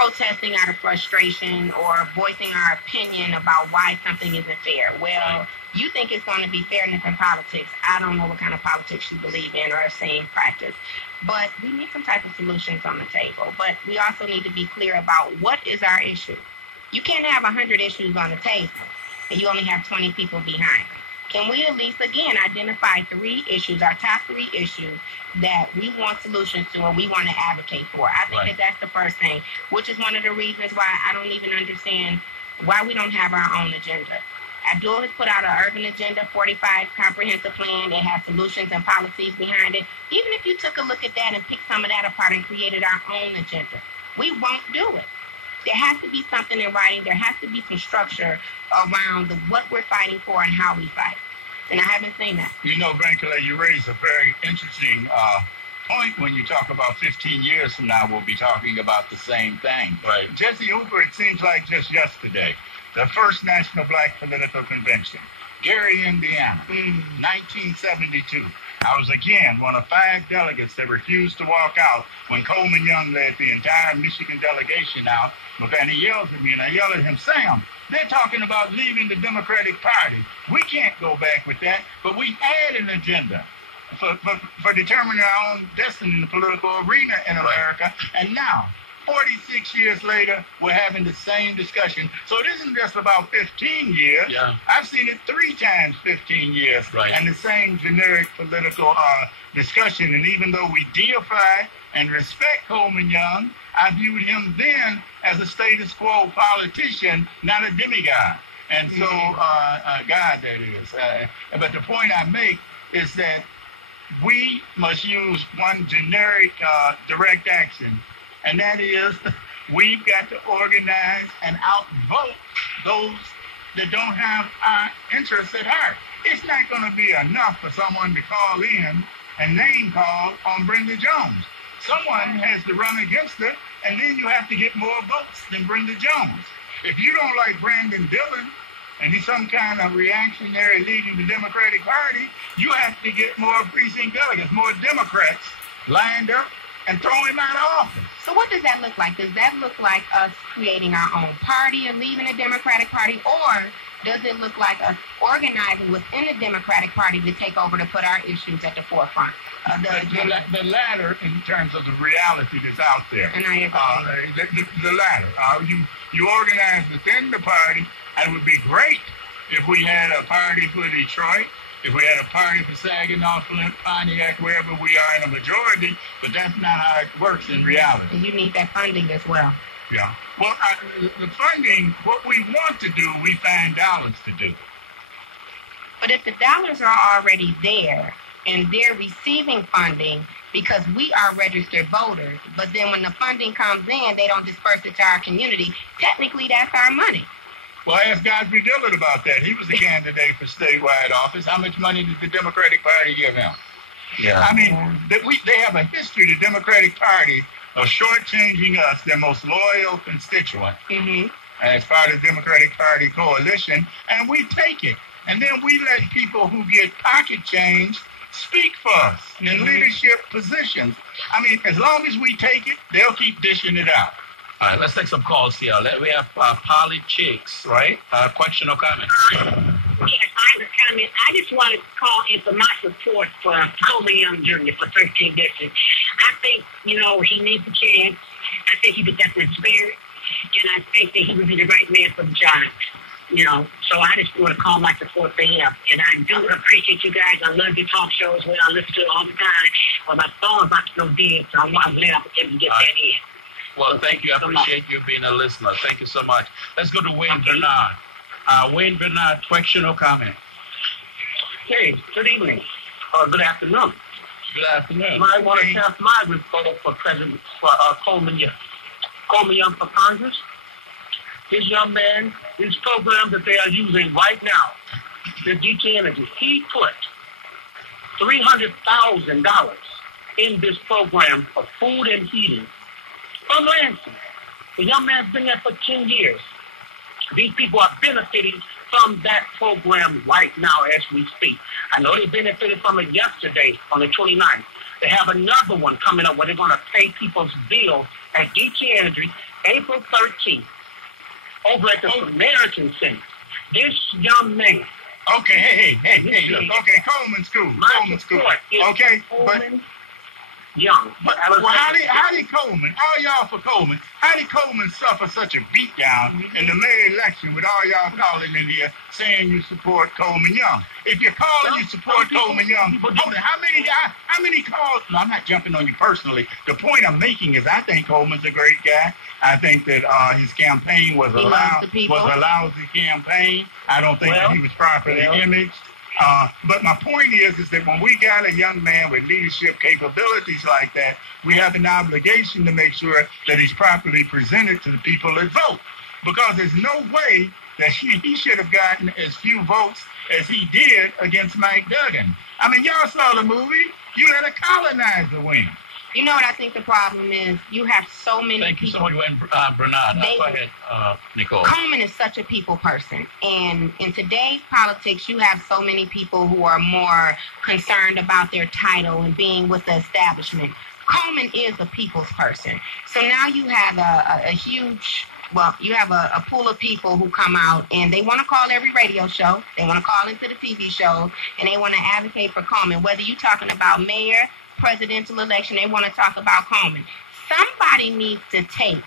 protesting out of frustration or voicing our opinion about why something isn't fair. Well, you think it's going to be fairness in politics. I don't know what kind of politics you believe in or saying practice. But we need some type of solutions on the table. But we also need to be clear about what is our issue. You can't have 100 issues on the table and you only have 20 people behind. Can we at least, again, identify 3 issues, our top 3 issues that we want solutions to or we want to advocate for? I think that's the first thing, which is one of the reasons why I don't even understand why we don't have our own agenda. Abdul has put out an urban agenda, 45 comprehensive plan. It has solutions and policies behind it. Even if you took a look at that and picked some of that apart and created our own agenda, we won't do it. There has to be something in writing. There has to be some structure around what we're fighting for and how we fight. And I haven't seen that. You know, Bankole, you raised a very interesting point when you talk about 15 years from now, we'll be talking about the same thing. Right. Jesse Hoover, it seems like just yesterday, the first National Black Political Convention, Gary, Indiana, 1972. I was, again, one of 5 delegates that refused to walk out when Coleman Young led the entire Michigan delegation out. But then he yelled at me, and I yelled at him, Sam, they're talking about leaving the Democratic Party. We can't go back with that, but we had an agenda for determining our own destiny in the political arena in America. And now, 46 years later, we're having the same discussion. So it isn't just about 15 years. Yeah. I've seen it 3 times 15 years. Right. And the same generic political discussion. And even though we deify and respect Coleman Young, I viewed him then as a status quo politician, not a demigod. And so, God, that is. But the point I make is that we must use one generic direct action. And that is, we've got to organize and outvote those that don't have our interests at heart. It's not going to be enough for someone to call in and name call on Brenda Jones. Someone has to run against her, and then you have to get more votes than Brenda Jones. If you don't like Brandon Dillon, and he's some kind of reactionary leading the Democratic Party, you have to get more precinct delegates, more Democrats lined up and throw him out of office. So what does that look like? Does that look like us creating our own party and leaving the Democratic Party, or does it look like us organizing within the Democratic Party to take over to put our issues at the forefront? The latter, in terms of the reality that's out there. And I agree. The latter. You organize within the party, and it would be great if we had a party for Detroit, if we had a party for Saginaw, Flint, Pontiac, wherever we are in a majority, but that's not how it works in reality. You need that funding as well. Yeah. Well, the funding, what we want to do, we find dollars to do. But if the dollars are already there and they're receiving funding because we are registered voters, but then when the funding comes in, they don't disperse it to our community, technically that's our money. Well, I asked Godfrey Dillard about that. He was a candidate for statewide office. How much money did the Democratic Party give him? Yeah. I mean, they have a history, the Democratic Party, of shortchanging us, their most loyal constituent, as part of the Democratic Party coalition, and we take it. And then we let people who get pocket change speak for us in leadership positions. I mean, as long as we take it, they'll keep dishing it out. All right, let's take some calls here. We have Polly Chicks, right? Question or comment? Yes, I have a comment. I just want to call in for my support for Coleman Young Jr. for 13th District. I think, he needs a chance. I think he possesses the spirit, and I think that he would be the right man for the job. So I just want to call my support for him. And I do appreciate you guys. I love your talk shows when I listen to it all the time. But my phone's about to go dead, so I'm glad I'm able to get that in. Well, thank you. I appreciate you being a listener. Thank you so much. Let's go to Wayne Bernard. Wayne Bernard, question or comment? Hey, good evening. Good afternoon. Good afternoon. I want to cast my report for President Coleman Young. Coleman Young for Congress. This young man, these programs that they are using right now, the DT Energy, he put $300,000 in this program for food and heating from Lansing. The young man's been there for 10 years. These people are benefiting from that program right now as we speak. I know they benefited from it yesterday on the 29th. They have another one coming up where they're going to pay people's bills at DT Energy April 13th, over at the Samaritan Center, this young man. Okay, hey, look. Okay, Coleman School. Okay, Coleman Young. But how did Coleman, all y'all for Coleman, how did Coleman suffer such a beatdown in the May election with all y'all calling in here saying you support Coleman Young? If you're calling you support Coleman Young, how many calls? No, I'm not jumping on you personally. The point I'm making is I think Coleman's a great guy. I think that his campaign was a lousy campaign. I don't think that he was properly imaged. But my point is that when we got a young man with leadership capabilities like that, we have an obligation to make sure that he's properly presented to the people that vote. Because there's no way that he should have gotten as few votes as he did against Mike Duggan. I mean, y'all saw the movie. You let a colonizer win. You know what I think the problem is? You have so many Thank people. you so much, Bernard. Go ahead, Nicole. Coleman is such a people person. And in today's politics, you have so many people who are more concerned about their title and being with the establishment. Coleman is a people's person. So now you have a huge... Well, you have a pool of people who come out and they want to call every radio show. They want to call into the TV show and they want to advocate for Coleman. Whether you're talking about mayor, presidential election, they want to talk about Coleman. Somebody needs to take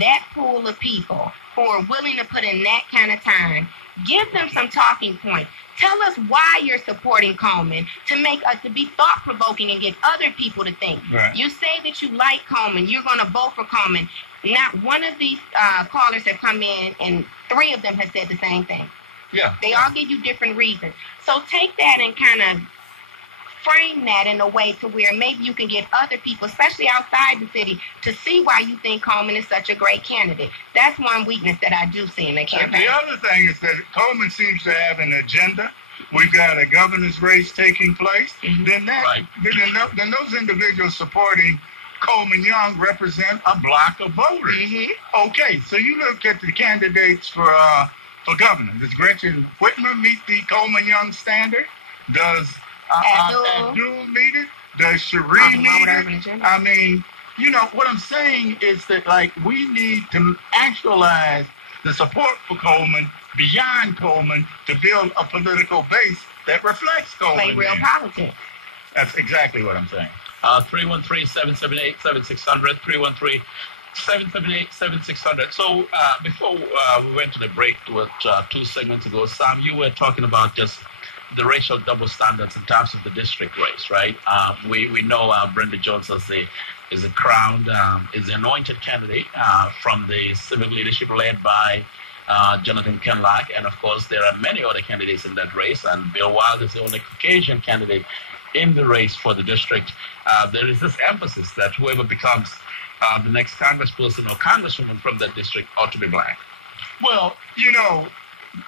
that pool of people who are willing to put in that kind of time, give them some talking points. Tell us why you're supporting Coleman to make us to be thought-provoking and get other people to think. Right. You say that you like Coleman, you're going to vote for Coleman. Not one of these callers have come in, and 3 of them have said the same thing. Yeah. They all give you different reasons. So take that and kind of frame that in a way to where maybe you can get other people, especially outside the city, to see why you think Coleman is such a great candidate. That's one weakness that I do see in the campaign. The other thing is that Coleman seems to have an agenda. We've got a governor's race taking place. Mm-hmm. Then those individuals supporting Coleman Young represent a block of voters. Mm-hmm. Okay, so you look at the candidates for governor. Does Gretchen Whitmer meet the Coleman Young standard? Does Abdul meet it? Does Cherie meet it? I mean, you know, what I'm saying is that, like, we need to actualize the support for Coleman beyond Coleman to build a political base that reflects Coleman. Play real politics. That's exactly what I'm saying. 313-778-7600, 313-778-7600. So before we went to the break, 2 segments ago, Sam, you were talking about just the racial double standards in terms of the district race, right? We know Brenda Jones is a crowned, is the anointed candidate from the civic leadership led by Jonathan Kenlock, and of course there are many other candidates in that race, and Bill Wild is the only Caucasian candidate in the race for the district. There is this emphasis that whoever becomes the next congressperson or congresswoman from that district ought to be black. Well, you know,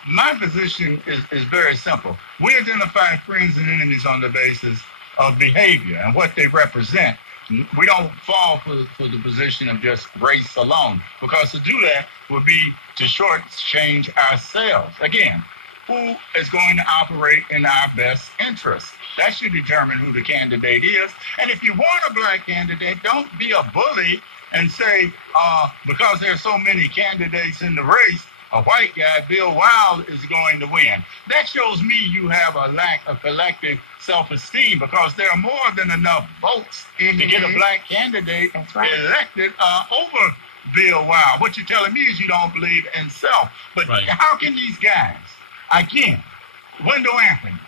my position is very simple. We identify friends and enemies on the basis of behavior and what they represent. We don't fall for the position of just race alone, because to do that would be to shortchange ourselves. Again, who is going to operate in our best interest? That should determine who the candidate is. And if you want a black candidate, don't be a bully and say, because there's so many candidates in the race, a white guy, Bill Wild, is going to win. That shows me you have a lack of collective self-esteem, because there are more than enough votes to get a black candidate elected over Bill Wild. What you're telling me is you don't believe in self. But how can these guys, again, Wendell Anthony,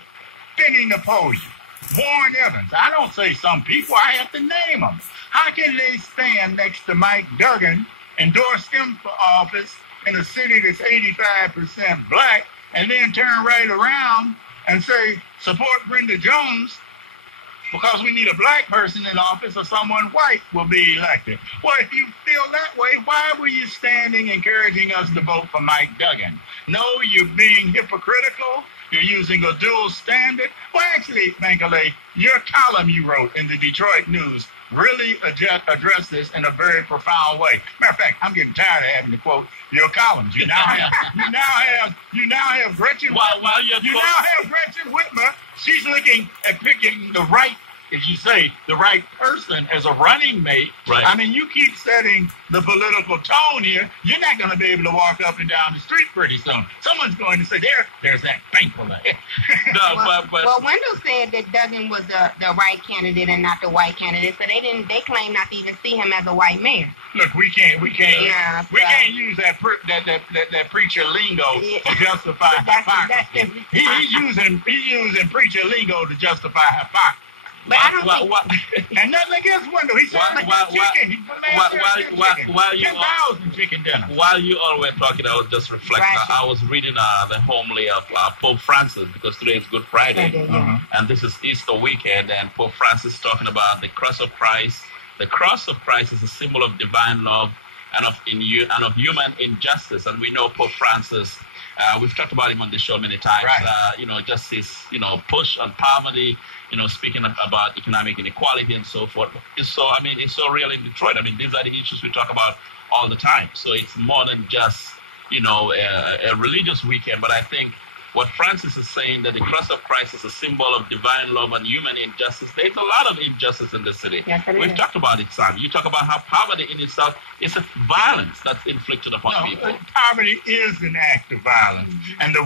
Benny Napoleon, Warren Evans, I don't say some people, I have to name them. How can they stand next to Mike Duggan, endorse him for office in a city that's 85% black, and then turn right around and say, support Brenda Jones because we need a black person in office or someone white will be elected? Well, if you feel that way, why were you standing encouraging us to vote for Mike Duggan? No, you're being hypocritical. You're using a dual standard. Well, actually, Mankele, your column you wrote in the Detroit News really addressed this in a very profound way. Matter of fact, I'm getting tired of having to quote your columns. You now have Gretchen. You now have Gretchen Whitmer. She's looking at picking the right as you say, the right person as a running mate. Right. I mean, you keep setting the political tone here. You're not going to be able to walk up and down the street pretty soon. Someone's going to say, there's that thankful. Well, Wendell said that Duggan was the right candidate and not the white candidate, so they claim not to even see him as a white mayor. Look, we can't use that preacher lingo to justify hypocrisy. He's using preacher lingo to justify hypocrisy. But I don't think. And nothing against Wendell. He said chicken. He put 10,000 chicken dinner. While you all were talking, I was just reflecting. I was reading the homily of Pope Francis, because today is Good Friday, and this is Easter weekend, and Pope Francis is talking about the cross of Christ. The cross of Christ is a symbol of divine love and of human injustice, and we know Pope Francis. We've talked about him on the show many times. Right. Just his push on poverty. Speaking about economic inequality and so forth. It's so real in Detroit. I mean, these are the issues we talk about all the time. So it's more than just, a religious weekend. But I think what Francis is saying, that the cross of Christ is a symbol of divine love and human injustice. There's a lot of injustice in the city. Yes, We've talked about it, Sam. You talk about how poverty in itself is a violence that's inflicted upon people. Poverty is an act of violence. And the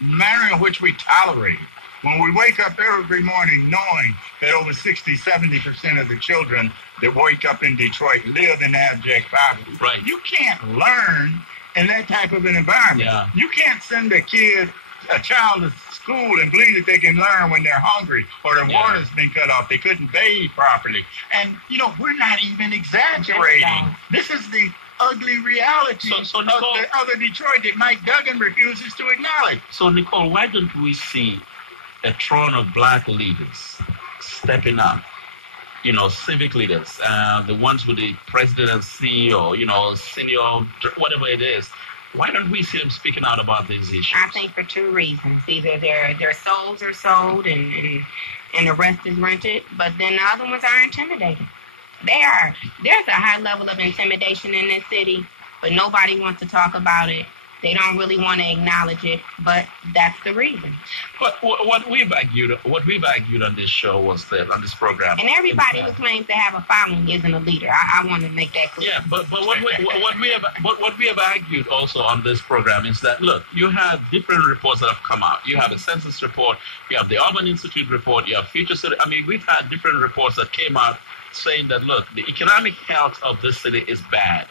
manner in which we tolerate it. When we wake up every morning knowing that over 60-70% of the children that wake up in Detroit live in abject poverty, right. You can't learn in that type of an environment. Yeah. You can't send a child to school and believe that they can learn when they're hungry or their water's been cut off. They couldn't bathe properly. And, we're not even exaggerating. This is the ugly reality of the other Detroit that Mike Duggan refuses to acknowledge. So, Nicole, why don't we see a throne of black leaders stepping up, civic leaders, the ones with the presidency or, senior, whatever it is. Why don't we see them speaking out about these issues? I think for two reasons. Either their souls are sold and the rest is rented, but then the other ones are intimidated. There's a high level of intimidation in this city, but nobody wants to talk about it. They don't really want to acknowledge it, but that's the reason. But what we've argued on this show was that on this program, and everybody who claims to have a following isn't a leader. I want to make that clear. Yeah, but what we have argued also on this program is that, look, you have different reports that have come out. You have a census report, you have the Urban Institute report, you have Future City. I mean, we've had different reports that came out saying that, look, the economic health of this city is bad.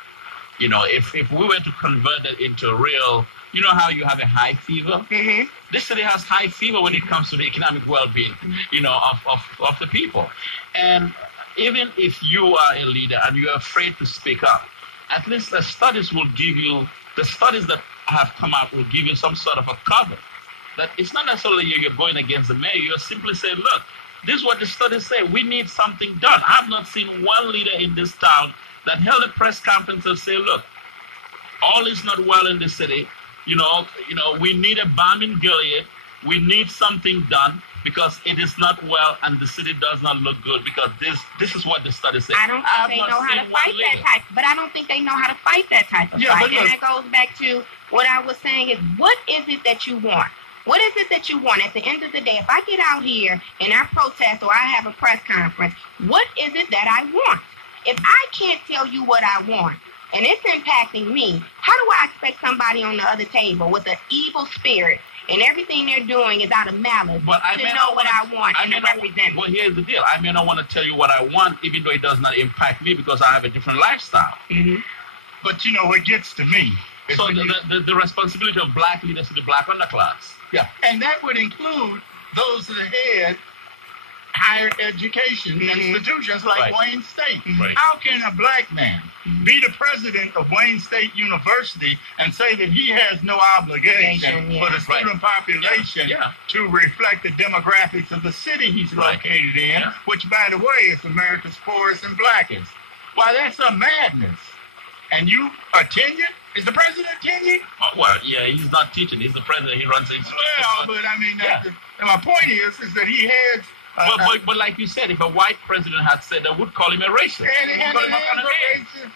If we were to convert it into real, how you have a high fever? Mm-hmm. This city has high fever when it comes to the economic well-being, of the people. And even if you are a leader and you're afraid to speak up, at least the studies that have come out will give you some sort of a cover. That it's not necessarily you're going against the mayor, you're simply saying, look, this is what the studies say, we need something done. I've not seen one leader in this town that held a press conference and say, look, all is not well in the city. We need a bomb in Gilead. We need something done because it is not well and the city does not look good because this is what the study says. I don't think they know how to fight that type, but I don't think they know how to fight that type of fight. And that goes back to what I was saying is, what is it that you want? What is it that you want? At the end of the day, if I get out here and I protest or I have a press conference, what is it that I want? If I can't tell you what I want and it's impacting me, how do I expect somebody on the other table with an evil spirit and everything they're doing is out of malice to know what I want and to represent? Well, here's the deal. I may not want to tell you what I want, even though it does not impact me because I have a different lifestyle. Mm-hmm. But what gets to me is so the responsibility of black leaders to the black underclass. Yeah, and that would include those that had higher education institutions like Wayne State. Right. How can a black man be the president of Wayne State University and say that he has no obligation for the student population to reflect the demographics of the city he's located in, which, by the way, is America's poorest and blackest? Why, that's a madness. And you are tenured? Is the president tenured? Oh, well, yeah, he's not teaching. He's the president. He runs things. Well, but I mean, and my point is that he has. But like you said, if a white president had said that, would call him a racist. And it is a racist.